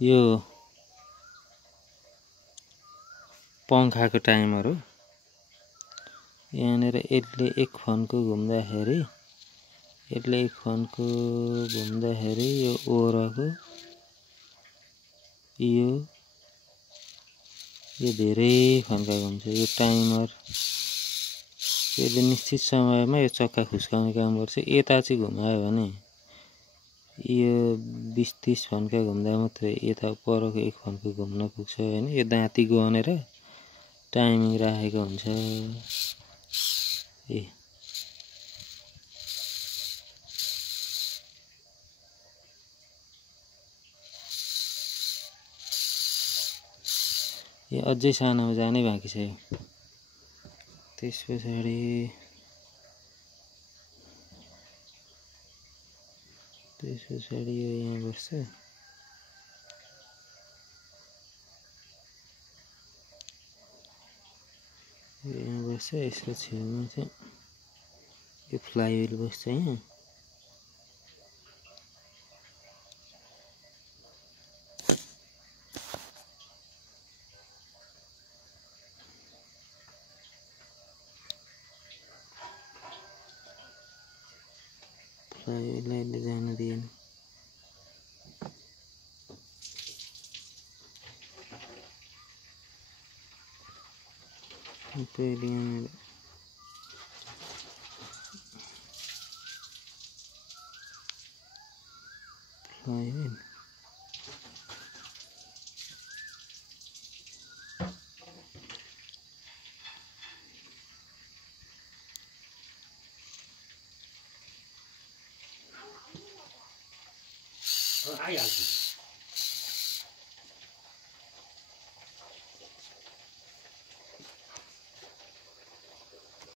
यो पंखाको टाइमर हो। यहाँनिर यसले एक फनको घुम्दाखेरि यो ओरको यो धेरै फन्का घुम्छ। यो टाइमर यसले निश्चित समयमा यो चक्का खुस्काउने काम गर्छ। यता चाहिँ घुमायो भने यो 20-30 फन्का घुम्दा मात्रै यता परको एक फन्का घुम्न पुग्छ हैन। यो दाँती गनेर टाइमिङ राखेको हुन्छ। यो अझै सानोमा जानै बाँकी छ। त्यस पछाडि यो यहाँ बस्छ। यसको छेउमा चाहिँ यो फ्लाइव्हिल बस्छ यहाँ। फ्लाइव्हिललाई जान दिएन। पहिले यहाँनिर फ्लाइव्हिल आइहाल्छ।